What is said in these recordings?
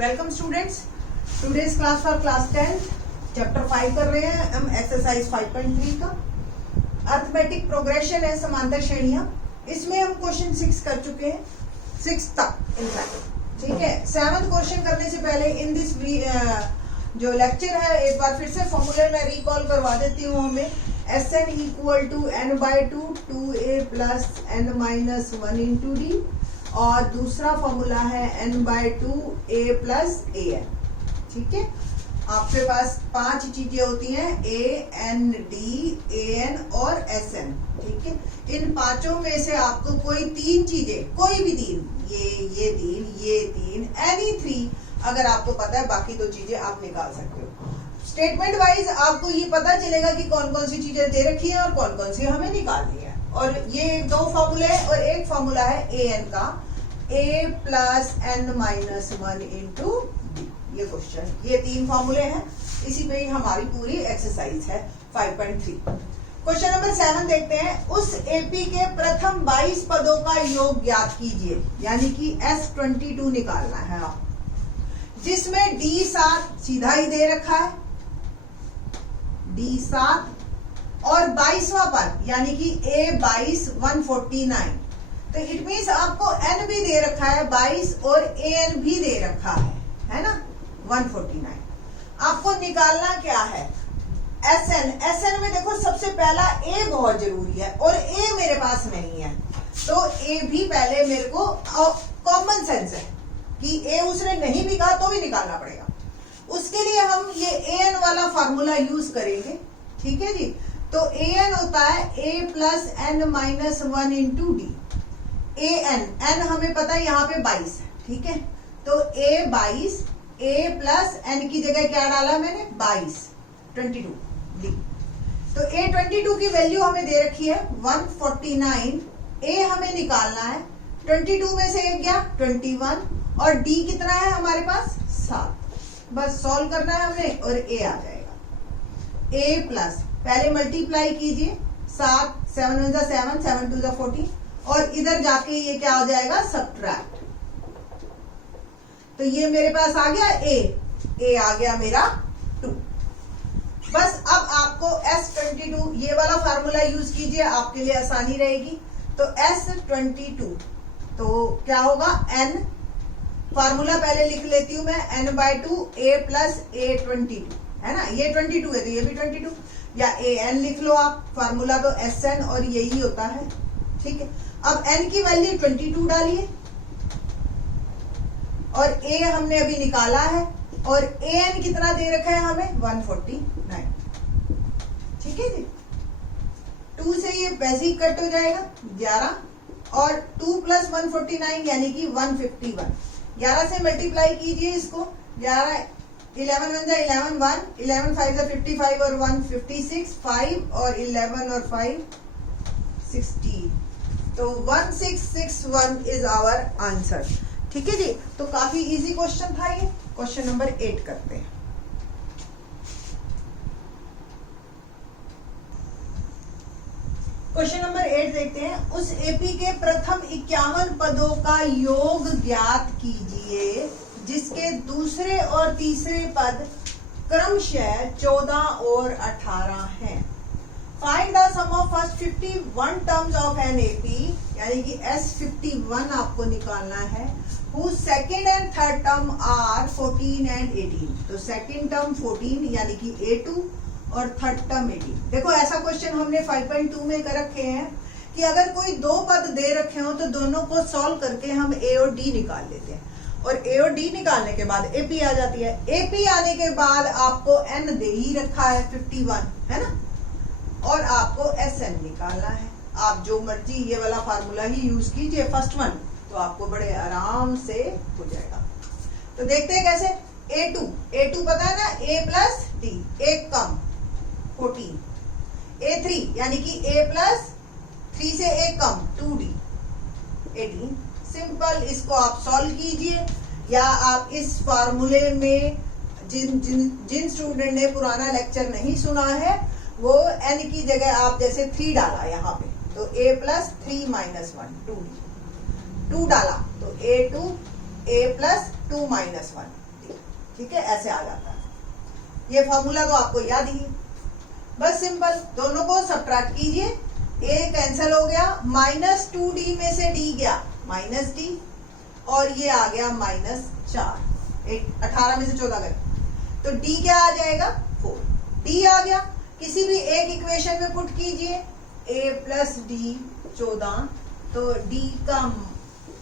Welcome students, today's class for class 10 chapter 5 कर रहे हैं हम एक्सरसाइज 5.3 का। अर्थमेटिक प्रोग्रेशन है, समांतर श्रेणियां। इसमें हम क्वेश्चन 6 कर चुके हैं, 6 तक इनफैक्ट। ठीक है, 7th क्वेश्चन करने से पहले इन दिस जो लेक्चर है एक बार फिर से फॉर्मूले में रिकॉल करवा देती हूँ हमें। Sn equal to n/2 2a plus n minus 1 into D, और दूसरा फॉर्मूला है n/2 a प्लस an। ठीक है, आपके पास 5 चीजें होती हैं, a n d an और sn। ठीक है, इन पांचों में से आपको कोई 3 चीजें, कोई भी 3, ये 3, ये 3, एनी 3 अगर आपको पता है, बाकी 2 चीजें आप निकाल सकते हो। स्टेटमेंट वाइज आपको ये पता चलेगा कि कौन कौन सी चीजें दे रखी है और कौन कौन सी हमें निकालनी है। और ये 2 फॉर्मूले हैं और एक फॉर्मूला है an का, a plus n minus 1 into D. ये क्वेश्चन, ये 3 फॉर्मूले हैं, इसी पे ही हमारी पूरी एक्सरसाइज है 5.3। क्वेश्चन नंबर 7 देखते हैं। उस एपी के प्रथम 22 पदों का योग ज्ञात कीजिए, यानी कि S22 निकालना है आप, जिसमें D7 सीधा ही दे रखा है, D7 और 22वां पद यानी कि A22 149। तो इट मीन्स आपको n भी दे रखा है 22 और an भी दे रखा है ना 149। आपको निकालना क्या है? SN में देखो सबसे पहला A बहुत जरूरी है और A मेरे पास नहीं है, तो A भी पहले मेरे को कॉमन सेंस है कि A उसने नहीं भी कहा तो भी निकालना पड़ेगा। उसके लिए हम ये an वाला फार्मूला यूज करेंगे। ठीक है जी, तो an होता है a plus n minus 1 into D. n हमें पता है यहाँ पे 22 है। ठीक है, तो a22, a प्लस n की जगह क्या डाला मैंने 22, 22 डी। तो a22 की वैल्यू हमें दे रखी है 149, a हमें निकालना है, 22 में से एक गया 21, और d कितना है हमारे पास 7। बस सॉल्व करना है हमने और a आ जाएगा। a प्लस, पहले मल्टीप्लाई कीजिए, 7 7 1 7 7 2 14, और इधर जाके ये क्या हो जाएगा सब्ट्रैक्ट। तो ये मेरे पास आ गया a आ गया मेरा 2। बस अब आपको S22 ये वाला फार्मूला यूज कीजिए, आपके लिए आसानी रहेगी। तो S22 तो क्या होगा, n फार्मूला पहले लिख लेती हूं मैं, n/2 a प्लस a22 है ना, ये 22 है तो ये भी 22, या an लिख लो आप, फार्मूला तो Sn और यही होता है। ठीक है, अब n की वैल्यू 22 डालिए, और a हमने अभी निकाला है, और an कितना दे रखा है हमें 149। ठीक है जी, 2 से ये वैसे ही कट हो जाएगा 11, और 2 प्लस 149 यानी कि 151। 11 से मल्टीप्लाई कीजिए इसको, 11 11 1 11 1, 11 5 55 और 1 56, 5 और 11 और 5 60, तो 1661 इज आवर आंसर। ठीक है जी, तो काफी इजी क्वेश्चन था ये। क्वेश्चन नंबर 8 करते हैं। क्वेश्चन नंबर 8 देखते हैं। उस एपी के प्रथम 51 पदों का योग ज्ञात कीजिए, जिसके दूसरे और तीसरे पद क्रमशः 14 और 18 हैं। Find the sum of first 51 terms of n AP, यानी कि S51 आपको निकालना है, whose second and third term are 14 and 18। तो सेकेंड टर्म 14 यानी कि A2 और थर्ड टर्म 18। देखो ऐसा क्वेश्चन हमने 5.2 में कर रखे हैं कि अगर कोई 2 पद दे रखे हो तो दोनों को सॉल्व करके हम a और d निकाल लेते हैं, और a और d निकालने के बाद AP आ जाती है। AP आने के बाद आपको n दे ही रखा है 51 है ना, और आपको SN निकालना है। आप जो मर्जी ये वाला फार्मूला ही यूज कीजिए फर्स्ट वन, तो आपको बड़े आराम से हो जाएगा। तो देखते हैं कैसे। A2 पता है ना, a प्लस d, एक कम 14, A3 यानी कि a प्लस 3 से एक कम 2d 18। सिंपल, इसको आप सॉल्व कीजिए, या आप इस फार्मूले में जिन स्टूडेंट ने पुराना लेक्चर नहीं सुना है, वो n की जगह आप जैसे 3 डाला यहाँ पे, तो a प्लस 3 माइनस 1 2d, 2 डाला तो A2 a प्लस 2 माइनस 1 ठीक है, ऐसे आ जाता है। ये फॉर्मूला तो आपको याद ही है, बस सिंपल दोनों को सब्ट्रैक्ट कीजिए, ए कैंसिल हो गया, -2d में से d गया -d और ये आ गया -4, 18 में से 14 गए तो d क्या आ जाएगा 4, d आ गया। किसी भी एक इक्वेशन में पुट कीजिए a प्लस डी 14, तो d का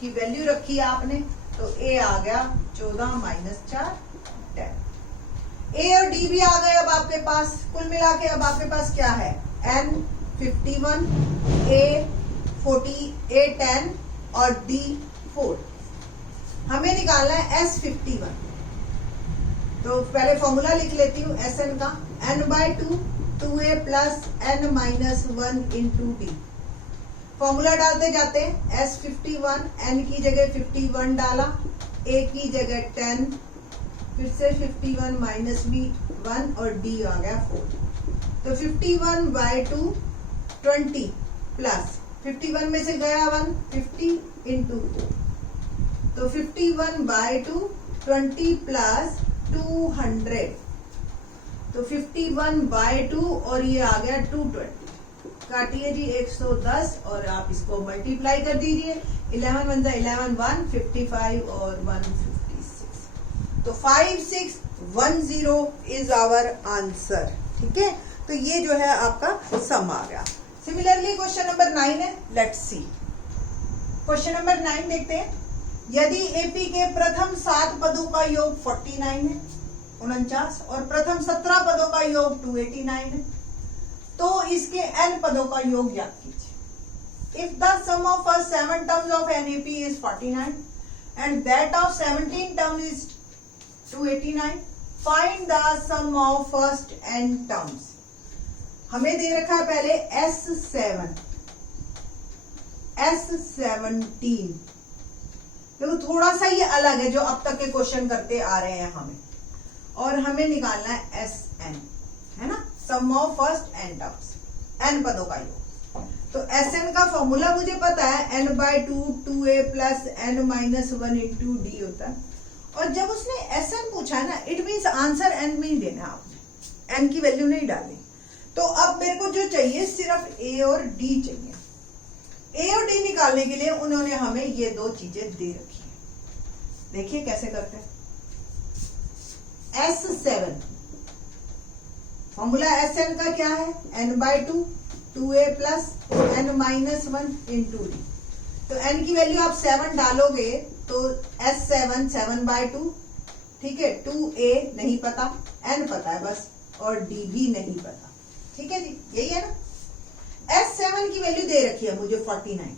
की वैल्यू रखी है आपने, तो a आ गया 14 - 4 10। a और d भी आ गए अब आपके पास, कुल मिला के अब आपके पास क्या है, n 51, a 40, a 10 और d 4। हमें निकालना है s 51, तो पहले फॉर्मूला लिख लेती हूँ Sn का, n/2 2a plus n - 1 into d। Formula डालते जाते हैं, s 51, n की जगह 51 डाला, a की जगह 10, फिर से 51 माइनस b 1 और d आ गया 4। तो 51/2 20 प्लस 51 में से गया 1 50 इंटू 4, तो 51/2 20 प्लस 200, तो 51/2 और ये आ गया 220। काटिए जी 110 और आप इसको मल्टीप्लाई कर दीजिए, 11 × 11 155 और 156, तो 5610 इज आवर आंसर। ठीक है, तो ये जो है आपका सम आ गया। सिमिलरली क्वेश्चन नंबर 9 है, लेट्स सी। क्वेश्चन नंबर 9 देखते हैं। यदि एपी के प्रथम 7 पदों का योग 49 है 49 और प्रथम 17 पदों का योग 289 है, तो इसके n पदों का योग ज्ञात कीजिए। If the sum of first 7 terms of NAP is 49 and that of 17 terms is 289, find the sum of first n terms. हमें दे रखा है पहले S7 S17, देखो थोड़ा सा ये अलग है जो अब तक के क्वेश्चन करते आ रहे हैं हमें, और हमें निकालना है SN, है ना, sum of first n terms, n पदों का योग। तो SN का फॉर्मूला मुझे पता है, n/2 2a plus n - 1 into d होता है, और जब उसने SN पूछा है ना, इट मीन्स आंसर n में ही देना है आपने, n की वैल्यू नहीं डालनी। तो अब मेरे को जो चाहिए सिर्फ a और d चाहिए। a और d निकालने के लिए उन्होंने हमें ये दो चीजें दे रखी है, देखिए कैसे करते हैं। S7 फॉर्मूला SN का क्या है, n/2 2a plus n - 1 into d। तो n की वैल्यू आप 7 डालोगे तो S7 7/2, ठीक है, 2a नहीं पता, n पता है बस, और d भी नहीं पता। ठीक है जी, यही है ना। S7 की वैल्यू दे रखी है मुझे 49,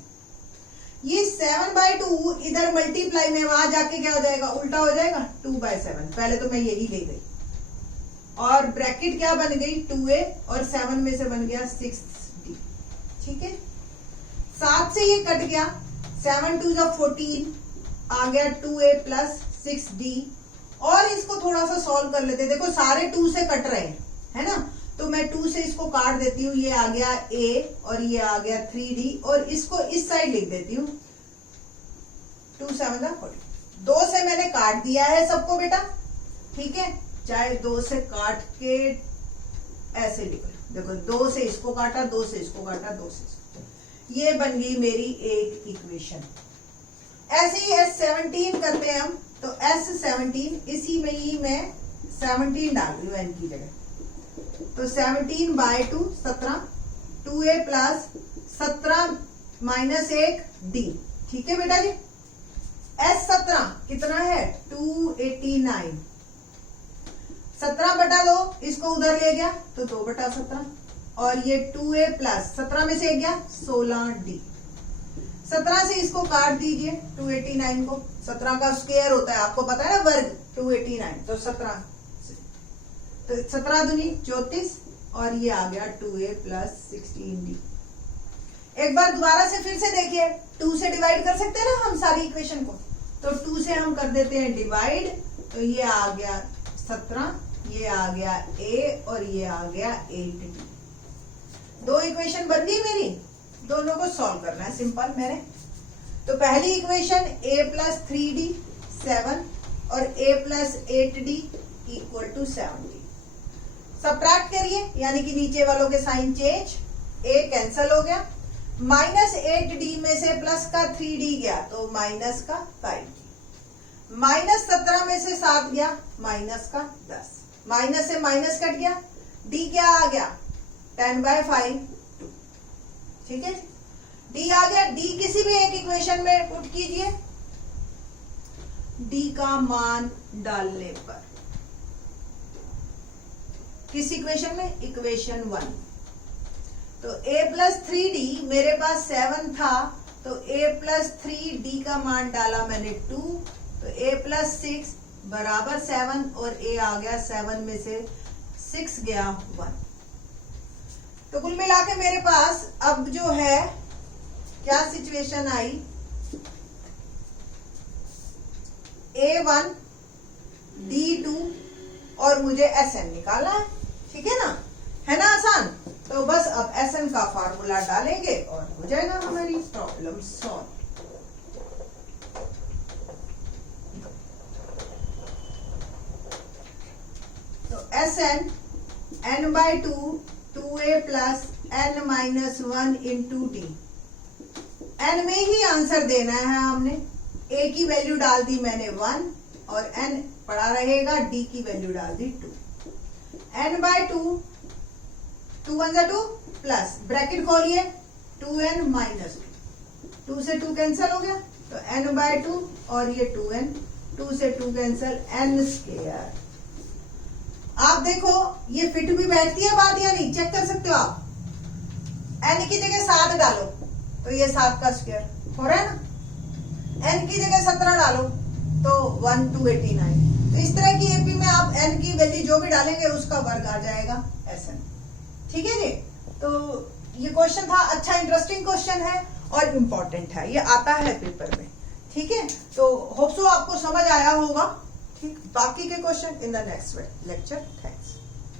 ये 7/2 इधर मल्टीप्लाई में वहां जाके क्या हो जाएगा, उल्टा हो जाएगा 2/7। पहले तो मैं यही ले गई, और ब्रैकेट क्या बन गई 2a और 7 में से बन गया 6d। ठीक है, 7 से ये कट गया, 7 2 14 आ गया 2a प्लस 6d। और इसको थोड़ा सा सॉल्व कर लेते हैं, देखो सारे 2 से कट रहे हैं, है ना, तो मैं 2 से इसको काट देती हूँ, ये आ गया a और ये आ गया 3d, और इसको इस साइड लिख देती हूँ 2 7 40। 2 से मैंने काट दिया है सबको बेटा, ठीक है, चाहे 2 से काट के ऐसे लिख लो, देखो 2 से इसको काटा, 2 से इसको काटा, 2 से इसको, ये बन गई मेरी एक इक्वेशन। ऐसे ही S17 करते हैं हम, तो S17 इसी में ही मैं 17 डाल रही हूँ n की जगह, तो 17/2 17, 2a प्लस 17 - 1 d। ठीक है बेटा जी। S17 कितना है 289, 17/2 इसको उधर ले गया तो 2/17, और ये 2a प्लस 17 में से गया 16d। 17 से इसको काट दीजिए 289 को, 17 का स्क्वायर होता है आपको पता है ना, वर्ग 289, तो 17 तो 17 दूनी 34, और ये आ गया 2a प्लस 16d। एक बार दोबारा से फिर से देखिए, 2 से डिवाइड कर सकते हैं ना हम सारी इक्वेशन को, तो 2 से हम कर देते हैं डिवाइड, तो ये आ गया 17, ये आ गया a और ये आ गया 8d। 2 इक्वेशन बन गई मेरी, दोनों को सॉल्व करना है सिंपल मैंने। तो पहली इक्वेशन a प्लस 3d 7 और a plus 8d equal to 70। Subtract करिए, यानी कि नीचे वालों के साइन चेंज, a कैंसल हो गया, माइनस 8d में से प्लस का 3d गया तो माइनस का 5d, माइनस 17 में से 7 गया माइनस का 10, माइनस से माइनस कट गया, d क्या आ गया 10/5, 2। ठीक है, d आ गया। d किसी भी एक इक्वेशन में पुट कीजिए, d का मान डालने पर किस इक्वेशन में, इक्वेशन 1, तो a प्लस 3d मेरे पास 7 था, तो a प्लस 3d का मान डाला मैंने 2, तो a प्लस 6 बराबर 7 और a आ गया 7 में से 6 गया 1। तो कुल मिला के मेरे पास अब जो है क्या सिचुएशन आई, a1 d2 और मुझे sn निकालना है। ठीक है ना आसान। तो बस अब sn का फार्मूला डालेंगे और हो जाएगा हमारी प्रॉब्लम सॉल्व। तो sn n/2 2a plus n minus 1 into d, n में ही आंसर देना है हमने, a की वैल्यू डाल दी मैंने 1 और n पड़ा रहेगा, d की वैल्यू डाल दी 2, n/2 2 1 2 प्लस ब्रैकेट खोलिए 2n माइनस 2 से 2 कैंसिल हो गया, तो n/2 और ये 2n, 2 से 2 कैंसिल, n स्क्वायर। आप देखो ये फिट भी बैठती है बात या नहीं, चेक कर सकते हो आप। n की जगह 7 डालो तो ये 7 का स्क्वायर हो रहा है ना, n की जगह 17 डालो तो 1 2 89। तो इस तरह की एपी में आप n की वैल्यू जो भी डालेंगे उसका वर्ग आ जाएगा sn। ठीक है जी, तो ये क्वेश्चन था, अच्छा इंटरेस्टिंग क्वेश्चन है और इम्पोर्टेंट है, ये आता है पेपर में। ठीक है, तो होप सो आपको समझ आया होगा। ठीक, बाकी के question in the next lecture. Thanks.